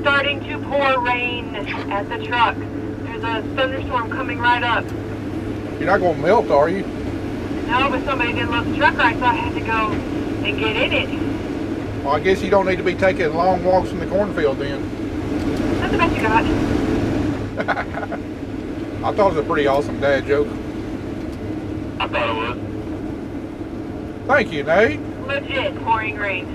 starting to pour rain at the truck. There's a thunderstorm coming right up. You're not going to melt, are you? No, but somebody didn't load the truck right, so I had to go and get in it. Well, I guess you don't need to be taking long walks in the cornfield then. That's the best you got. I thought it was a pretty awesome dad joke. I thought it was. Thank you, Nate. Legit pouring rain.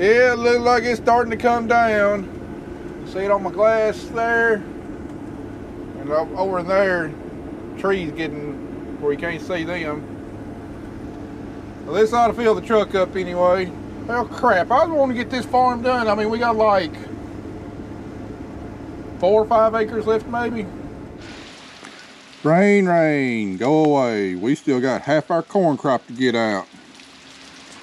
Yeah, it looks like it's starting to come down. See it on my glass there? And over there, trees getting where you can't see them. Well, this ought to fill the truck up anyway. Well, crap, I was wanting to get this farm done. I mean, we got like 4 or 5 acres left maybe. Rain, rain, go away. We still got half our corn crop to get out.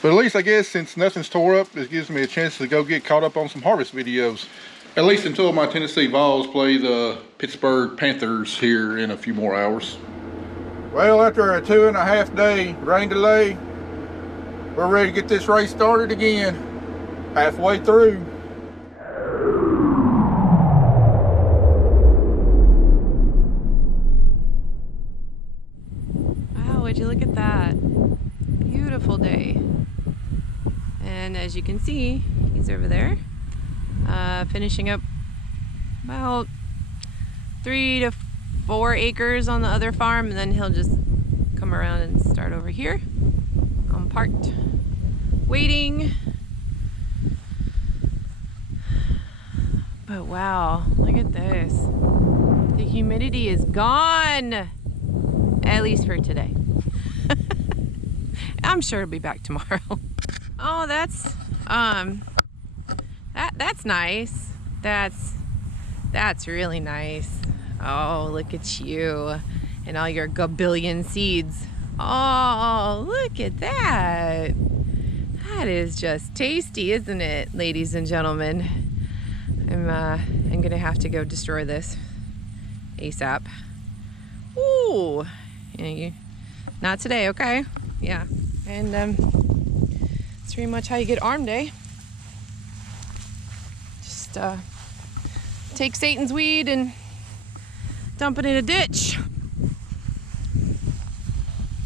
But at least I guess since nothing's tore up, this gives me a chance to go get caught up on some harvest videos. At least until my Tennessee Vols play the Pittsburgh Panthers here in a few more hours. Well, after a 2.5 day rain delay, we're ready to get this race started again. Halfway through. Wow, would you look at that? Beautiful day. And as you can see, he's over there, finishing up about 3 to 4 acres on the other farm, and then he'll just come around and start over here. I'm parked, waiting. But wow, look at this. The humidity is gone, at least for today. I'm sure it'll be back tomorrow. Oh, that's nice. That's really nice. Oh, look at you and all your gabillion seeds. Oh, look at that. That is just tasty, isn't it, ladies and gentlemen? I'm gonna have to go destroy this ASAP. Ooh, yeah, not today, okay? Yeah, and that's pretty much how you get arm day. Just take Satan's weed and dump it in a ditch.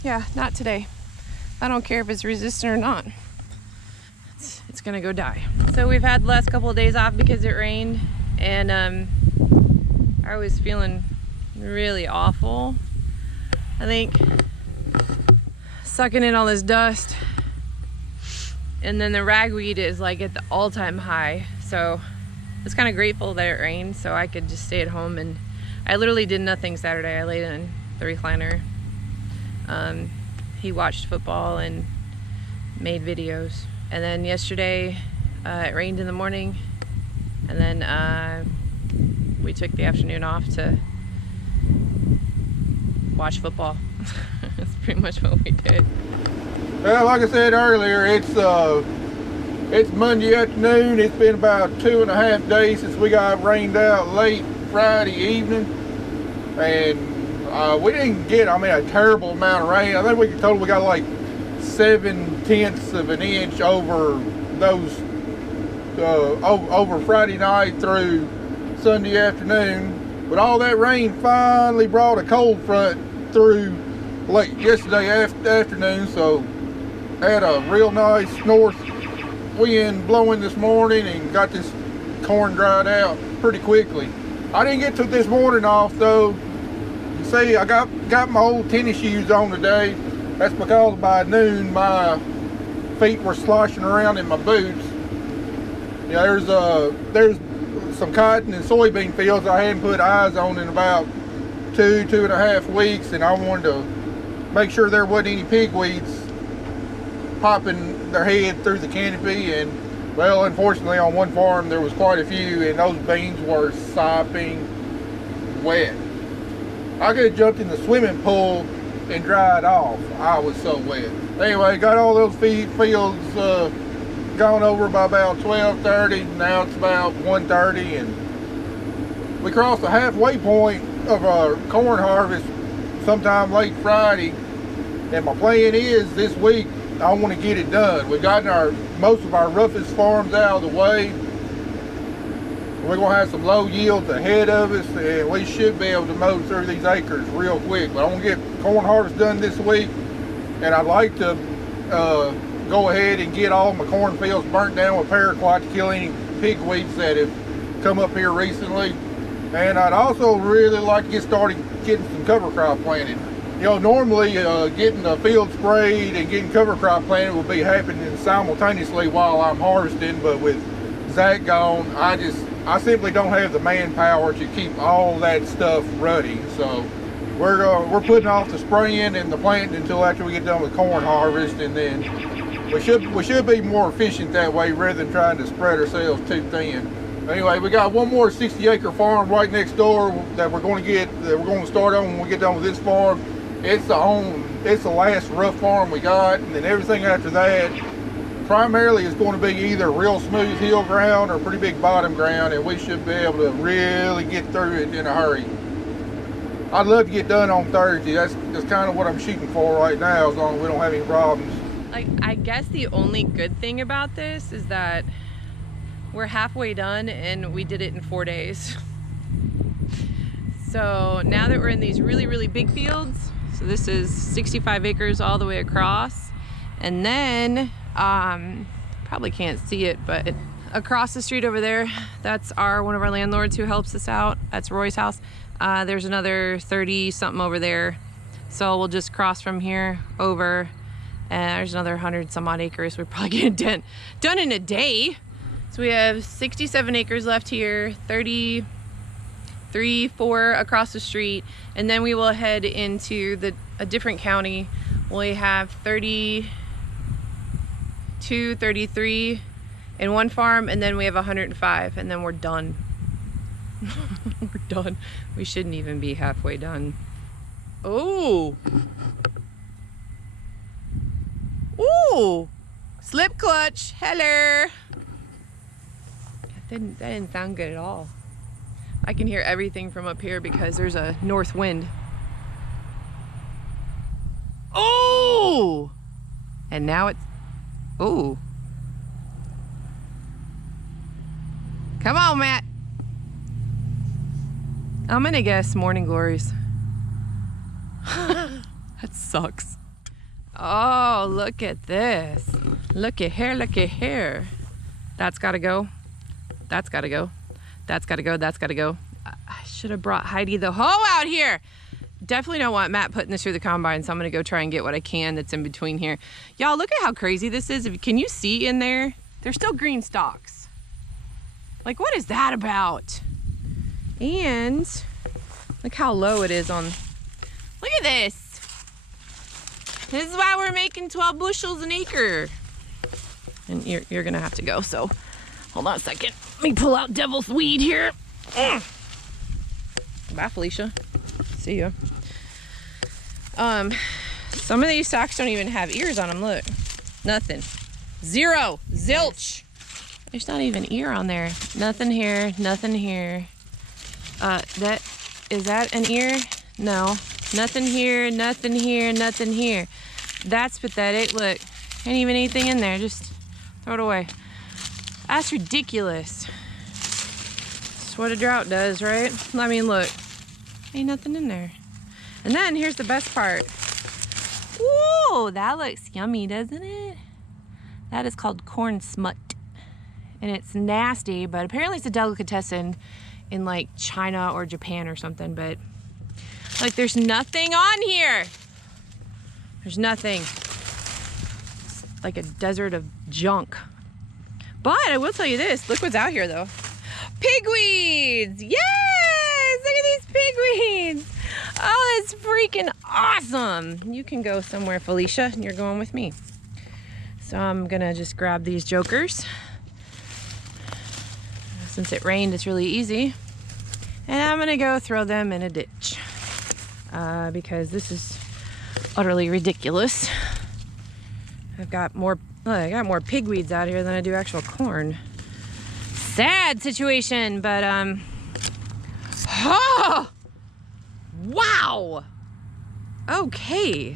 Yeah, not today. I don't care if it's resistant or not. It's gonna go die. So we've had the last couple of days off because it rained, and I was feeling really awful. I think sucking in all this dust, and then the ragweed is like at the all-time high. So I was kind of grateful that it rained so I could just stay at home, and I literally did nothing Saturday. I laid in the recliner. He watched football and made videos. And then yesterday it rained in the morning, and then we took the afternoon off to watch football. That's pretty much what we did. Well, like I said earlier, it's Monday afternoon. It's been about 2.5 days since we got rained out late Friday evening, and we didn't get, a terrible amount of rain. I think we total we got like 7/10 of an inch over those over Friday night through Sunday afternoon. But all that rain finally brought a cold front through late yesterday afternoon, so had a real nice north wind blowing this morning and got this corn dried out pretty quickly. I didn't get took this morning off though. You see, I got my old tennis shoes on today. That's because by noon my feet were sloshing around in my boots. Yeah, there's some cotton and soybean fields I hadn't put eyes on in about 2.5 weeks, and I wanted to make sure there wasn't any pigweeds popping their head through the canopy, and Well, unfortunately on one farm there was quite a few, and those beans were sopping wet. I could have jumped in the swimming pool and dried off. I was so wet. Anyway, got all those fields gone over by about 12:30. Now it's about 1:30, and we crossed the halfway point of our corn harvest sometime late Friday. And my plan is this week I want to get it done. We've gotten most of our roughest farms out of the way. We're going to have some low yields ahead of us, and we should be able to mow through these acres real quick. But I want to get corn harvest done this week, and I'd like to go ahead and get all my cornfields burnt down with paraquat to kill any pigweeds that have come up here recently. And I'd also really like to get started getting some cover crop planted. You know, normally getting the field sprayed and getting cover crop planted will be happening simultaneously while I'm harvesting, but with Zach gone, I simply don't have the manpower to keep all that stuff running. So we're putting off the spraying and the planting until after we get done with corn harvest, and then we should be more efficient that way rather than trying to spread ourselves too thin. Anyway, we got one more 60-acre farm right next door that we're going to start on when we get done with this farm. It's the last rough farm we got, and then everything after that primarily is going to be either real smooth hill ground or pretty big bottom ground, and we should be able to really get through it in a hurry. I'd love to get done on Thursday. That's kind of what I'm shooting for right now, as long as we don't have any problems. Like, I guess the only good thing about this is that we're halfway done and we did it in 4 days. So now that we're in these really, really big fields, so this is 65 acres all the way across, and then probably can't see it, but across the street over there, that's one of our landlords who helps us out. That's Roy's house. There's another 30 something over there, so we'll just cross from here over, and there's another 100 some odd acres. We're probably get it done in a day. So we have 67 acres left here, 4 across the street, and then we will head into a different county. We have 32, 33 in one farm, and then we have 105, and then we're done. We're done. We shouldn't even be halfway done. Oh! Ooh! Slip clutch. Hello! That didn't sound good at all. I can hear everything from up here because there's a north wind. Oh! And now it's, oh. Come on, Matt. I'm gonna guess morning glories. That sucks. Oh, look at this. Look at here, look at here. That's gotta go. That's gotta go. That's gotta go, that's gotta go. I should have brought Heidi the hoe out here. Definitely don't want Matt putting this through the combine, so I'm gonna go try and get what I can that's in between here. Y'all, look at how crazy this is. Can you see in there? There's still green stalks. Like, what is that about? And look how low it is on, look at this. This is why we're making 12 bushels an acre. And you're gonna have to go, so hold on a second. Let me pull out devil's weed here. Bye, Felicia. See ya. Some of these socks don't even have ears on them. Look, nothing. Zero. Zilch. There's not even ear on there. Nothing here. Nothing here. Is that an ear? No. Nothing here. Nothing here. Nothing here. That's pathetic. Look, ain't even anything in there. Just throw it away. That's ridiculous. That's what a drought does, right? I mean, look, ain't nothing in there. And then here's the best part. Ooh, that looks yummy, doesn't it? That is called corn smut. And it's nasty, but apparently it's a delicatessen in like China or Japan or something, but like there's nothing on here. There's nothing. It's like a desert of junk. But I will tell you this, look what's out here though. Pigweeds! Yes! Look at these pigweeds! Oh, that's freaking awesome! You can go somewhere, Felicia, and you're going with me. So I'm gonna just grab these jokers Since it rained, it's really easy. And I'm gonna go throw them in a ditch because this is utterly ridiculous. I got more pigweeds out here than I do actual corn. Sad situation, but oh, wow. Okay.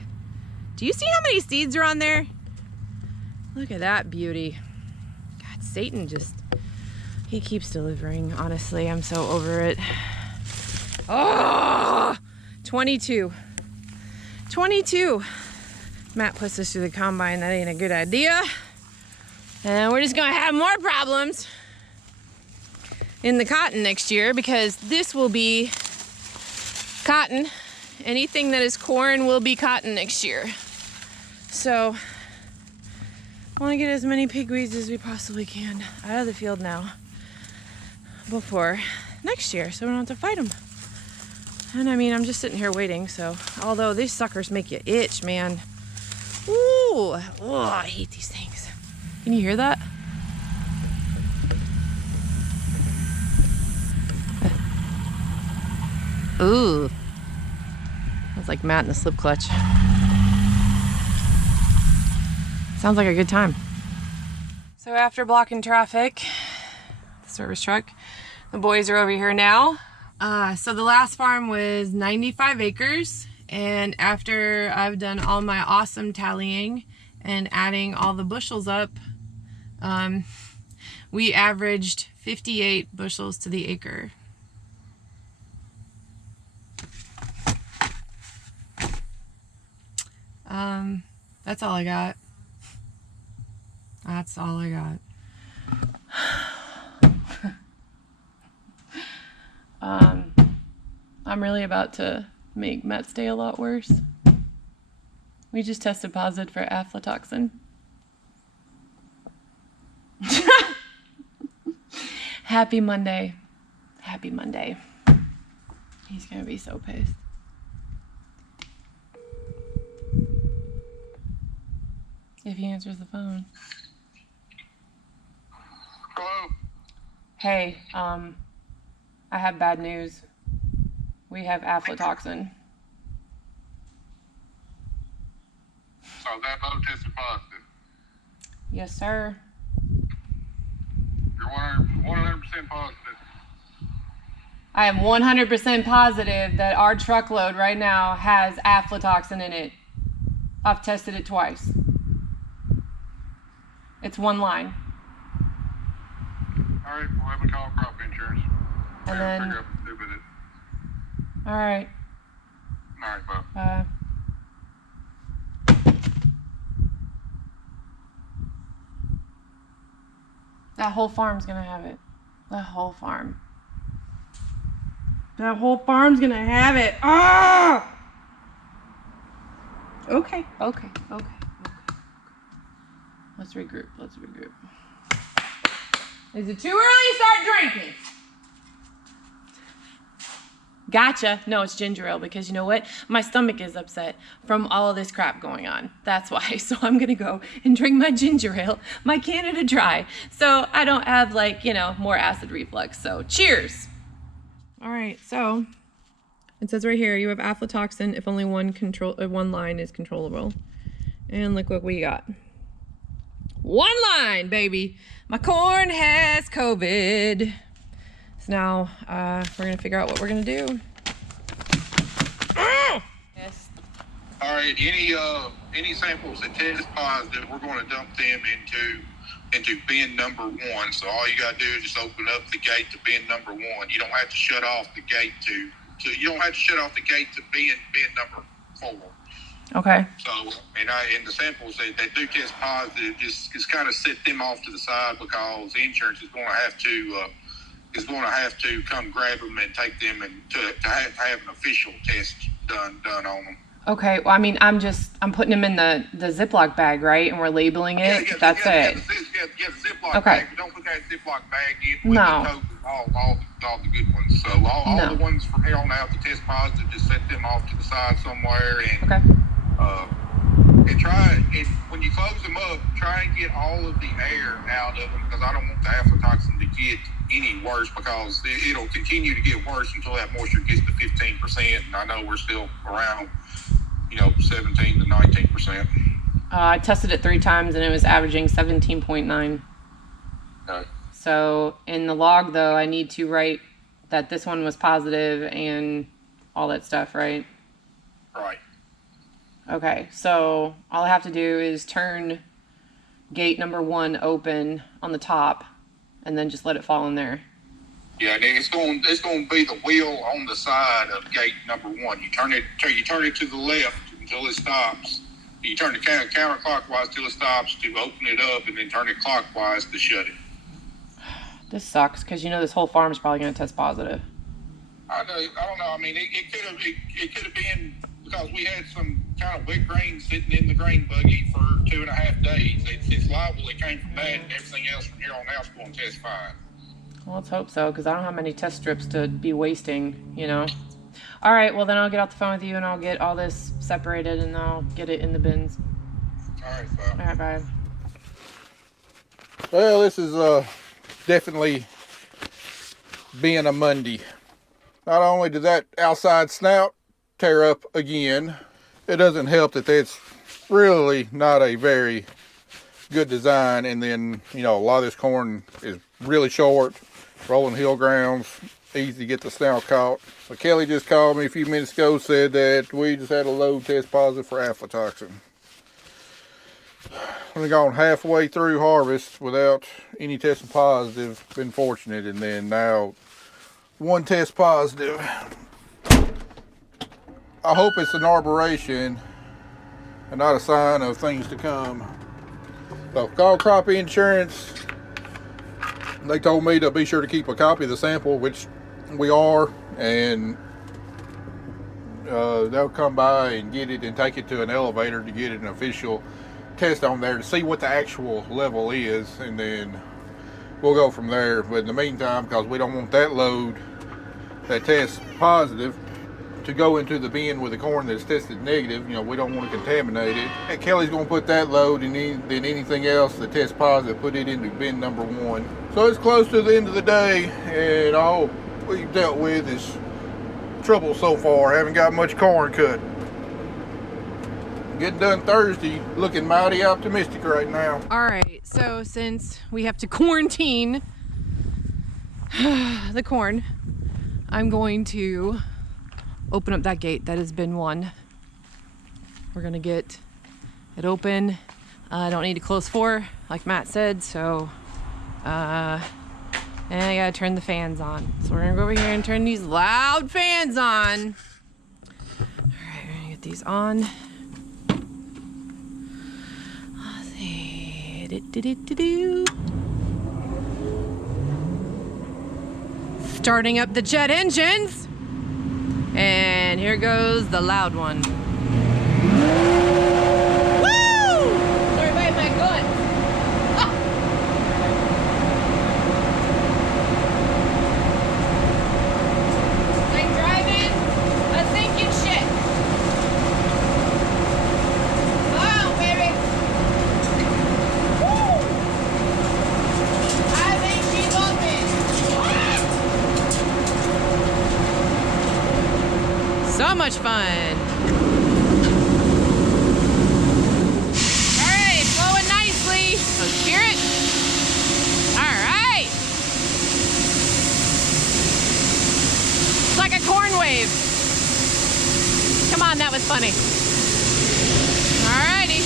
Do you see how many seeds are on there? Look at that beauty. God, Satan just, he keeps delivering. Honestly, I'm so over it. Oh, 22. 22. Matt puts this through the combine. That ain't a good idea. And we're just gonna have more problems in the cotton next year because this will be cotton. Anything that is corn will be cotton next year. So I want to get as many pigweeds as we possibly can out of the field now before next year so we don't have to fight them. And I mean, I'm just sitting here waiting, so although these suckers make you itch, man. Ooh, oh, I hate these things. Can you hear that? Ooh. That's like Matt in the slip clutch. Sounds like a good time. So after blocking traffic, the service truck, the boys are over here now. So the last farm was 95 acres. And after I've done all my awesome tallying and adding all the bushels up, we averaged 58 bushels to the acre. That's all I got. That's all I got. I'm really about to make Matt's day a lot worse. We just tested positive for aflatoxin. Happy Monday. Happy Monday. He's gonna be so pissed. If he answers the phone. Hello? Hey, I have bad news. We have aflatoxin. So that boat tested positive. Yes, sir. You're 100% positive. I am 100% positive that our truckload right now has aflatoxin in it. I've tested it twice. It's one line. All right, we'll have a call crop insurance. And then, figure out what to do with it. all right. All right, bye. That whole farm's gonna have it. That whole farm. That whole farm's gonna have it. Ah! Okay. Let's regroup. Is it too early to start drinking? Gotcha. No, it's ginger ale because you know what? My stomach is upset from all of this crap going on. That's why. So I'm going to go and drink my ginger ale, my Canada Dry, so I don't have more acid reflux. So cheers. All right. So it says right here, you have aflatoxin if only one line is controllable. And look what we got. One line, baby. My corn has COVID. So now we're gonna figure out what we're gonna do. Yes. All right, any samples that test positive, we're going to dump them into bin number 1. So all you gotta do is just open up the gate to bin number 1. You don't have to shut off the gate to bin number 4. Okay. So, and the samples that do test positive, just kind of set them off to the side because the insurance is going to have to come grab them and take them and to have an official test done on them. Okay. Well, I mean, I'm putting them in the Ziploc bag, right? And we're labeling it. That's it. Yeah, the Ziploc Okay. bag. But don't put that Ziploc bag in with No. the tote, all the good ones. So all the ones from here on out that test positive, just set them off to the side somewhere and. Okay. And when you close them up, try and get all of the air out of them because I don't want the aflatoxin to get any worse because it'll continue to get worse until that moisture gets to 15%. And I know we're still around, 17 to 19%. I tested it 3 times and it was averaging 17.9. Okay. So in the log though, I need to write that this one was positive and all that stuff, right? Right. Okay, so all I have to do is turn gate number 1 open on the top and then just let it fall in there. Yeah, and it's going to be the wheel on the side of gate number 1. You turn it to the left until it stops. You turn it counterclockwise till it stops to open it up, and then turn it clockwise to shut it. This sucks because this whole farm is probably going to test positive. I don't know. I mean, it could have been because we had some kind of wet grain sitting in the grain buggy for 2.5 days. It's liable it came from that, and everything else from here on out is going to test fine. Well, let's hope so, because I don't have many test strips to be wasting, All right, well, then I'll get off the phone with you, and I'll get all this separated, and I'll get it in the bins. All right, bye. All right, bye. Well, this is definitely being a Monday. Not only did that outside snout tear up again, it doesn't help that that's really not a very good design. And then, a lot of this corn is really short, rolling hill grounds, easy to get the snout caught. But Kelly just called me a few minutes ago, said that we just had a load test positive for aflatoxin. We've gone halfway through harvest without any testing positive. Been fortunate, and then now 1 test positive. I hope it's an arboration and not a sign of things to come. So call crop insurance. They told me to be sure to keep a copy of the sample, which we are, and they'll come by and get it and take it to an elevator to get an official test on there to see what the actual level is, and then we'll go from there. But in the meantime, because we don't want that load that tests positive to go into the bin with the corn that's tested negative, we don't want to contaminate it. And Kelly's going to put that load and then anything else that tests positive, put it into bin number 1. So it's close to the end of the day, and all we've dealt with is trouble so far. Haven't got much corn cut. Getting done Thursday, looking mighty optimistic right now. All right, so since we have to quarantine the corn, I'm going to open up that gate. That has been 1. We're gonna get it open. I don't need to close 4, like Matt said, so and I gotta turn the fans on. So we're gonna go over here and turn these loud fans on. All right, we're gonna get these on. Let's see. Starting up the jet engines. And here goes the loud one. Woo! Sorry about my gun. Ah! Like driving a sinking ship. Come on, baby. Woo! I think she's open. So much fun. All right, flowing nicely. Let's hear it. All right. It's like a corn wave. Come on, that was funny. All righty.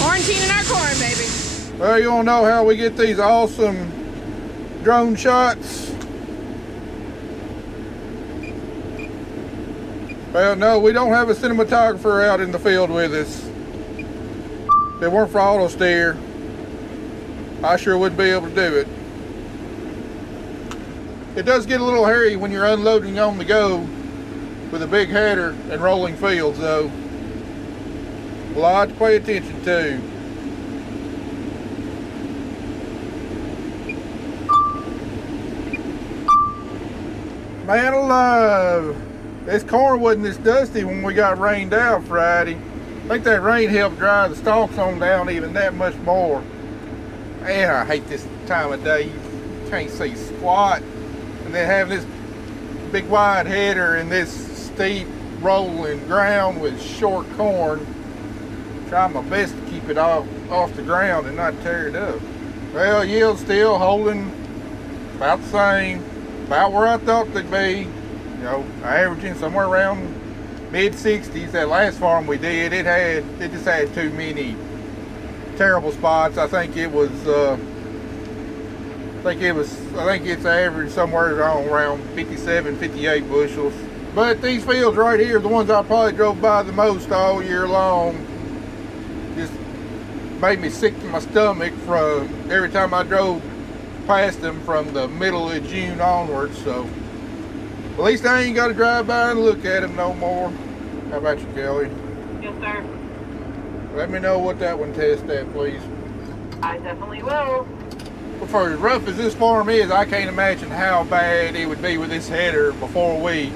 Quarantining our corn, baby. Well, you want to know how we get these awesome drone shots? Well, no, we don't have a cinematographer out in the field with us. If it weren't for auto steer, I sure wouldn't be able to do it. It does get a little hairy when you're unloading on the go with a big header and rolling fields, though. A lot to pay attention to. Man alive! This corn wasn't this dusty when we got rained out Friday. I think that rain helped dry the stalks on down even that much more. Man, I hate this time of day. You can't see squat, and then having this big wide header in this steep rolling ground with short corn. Try my best to keep it off the ground and not tear it up. Well, yield still holding about the same, about where I thought they'd be. You know, averaging somewhere around mid-60s. That last farm we did, it just had too many terrible spots. I think it's average somewhere around 57, 58 bushels. But these fields right here, the ones I probably drove by the most all year long, just made me sick to my stomach from every time I drove past them from the middle of June onwards. So at least I ain't got to drive by and look at them no more. How about you, Kelly? Yes, sir. Let me know what that one tests at, please. I definitely will. But for as rough as this farm is, I can't imagine how bad it would be with this header before we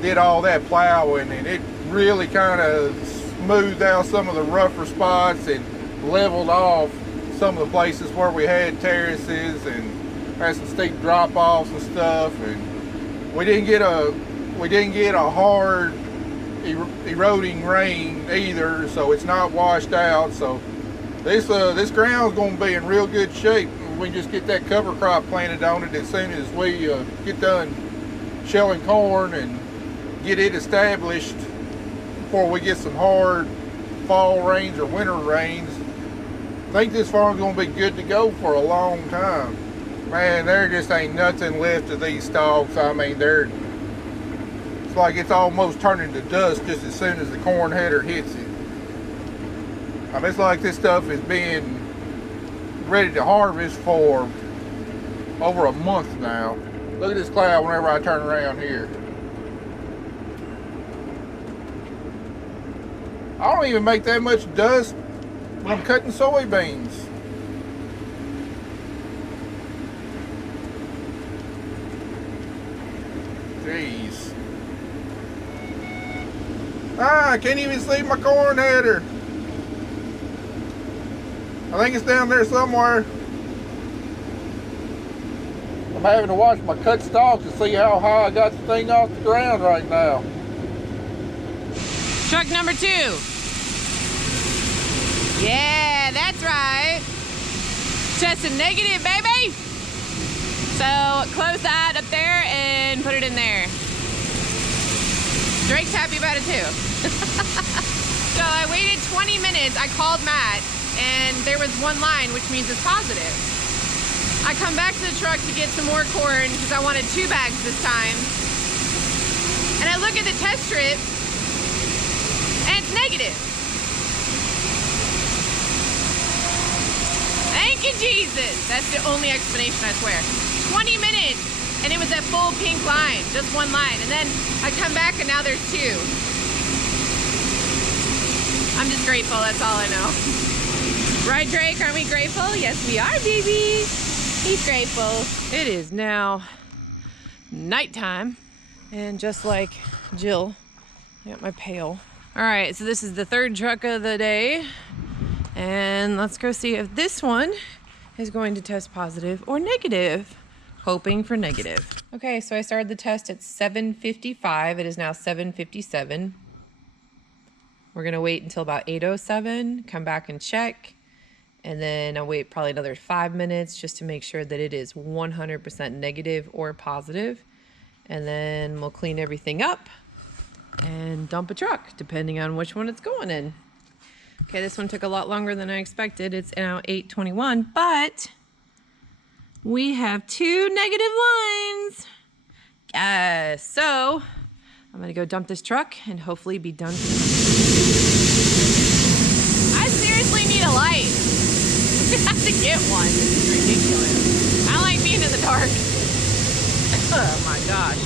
did all that plowing, and it really kind of smoothed out some of the rougher spots and leveled off some of the places where we had terraces and had some steep drop-offs and stuff. And we didn't get a hard eroding rain either, so it's not washed out. So this ground's going to be in real good shape. We just get that cover crop planted on it as soon as we get done shelling corn and get it established before we get some hard fall rains or winter rains. I think this farm's going to be good to go for a long time. Man, there just ain't nothing left of these stalks. I mean, it's like it's almost turning to dust just as soon as the corn header hits it. I mean, it's like this stuff is being ready to harvest for over a month now. Look at this cloud whenever I turn around here. I don't even make that much dust when I'm cutting soybeans. Jeez. I can't even see my corn header. I think it's down there somewhere. I'm having to watch my cut stalks to see how high I got the thing off the ground right now. Truck number 2. Yeah, that's right. Testing negative, baby. So close that up there and put it in there. Drake's happy about it too. So I waited 20 minutes. I called Matt and there was one line, which means it's positive. I come back to the truck to get some more corn because I wanted 2 bags this time. And I look at the test strip and it's negative. Thank you, Jesus. That's the only explanation, I swear. 20 minutes and it was that full pink line, just one line. And then I come back and now there's 2. I'm just grateful, that's all I know. Right, Drake? Aren't we grateful? Yes, we are, baby. He's grateful. It is now nighttime. And just like Jill, I got my pail. All right, so this is the 3rd truck of the day. And let's go see if this one is going to test positive or negative. Hoping for negative. Okay, so I started the test at 7:55. It is now 7:57. We're gonna wait until about 8:07, come back and check. And then I'll wait probably another 5 minutes just to make sure that it is 100% negative or positive. And then we'll clean everything up and dump a truck, depending on which one it's going in. Okay, this one took a lot longer than I expected. It's now 8:21, but we have 2 negative lines. So I'm gonna go dump this truck and hopefully be done. I seriously need a light. I have to get one. This is ridiculous. I don't like being in the dark. Oh my gosh.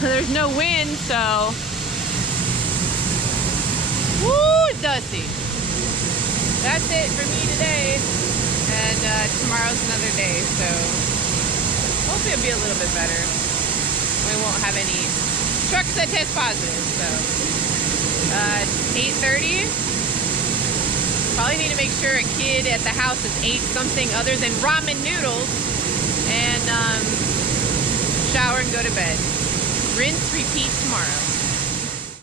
There's no wind, so. Woo, it's dusty. That's it for me today. And tomorrow's another day, so hopefully it'll be a little bit better. We won't have any trucks that test positive, so. It's 8:30. Probably need to make sure a kid at the house has ate something other than ramen noodles, and shower and go to bed. Rinse, repeat tomorrow.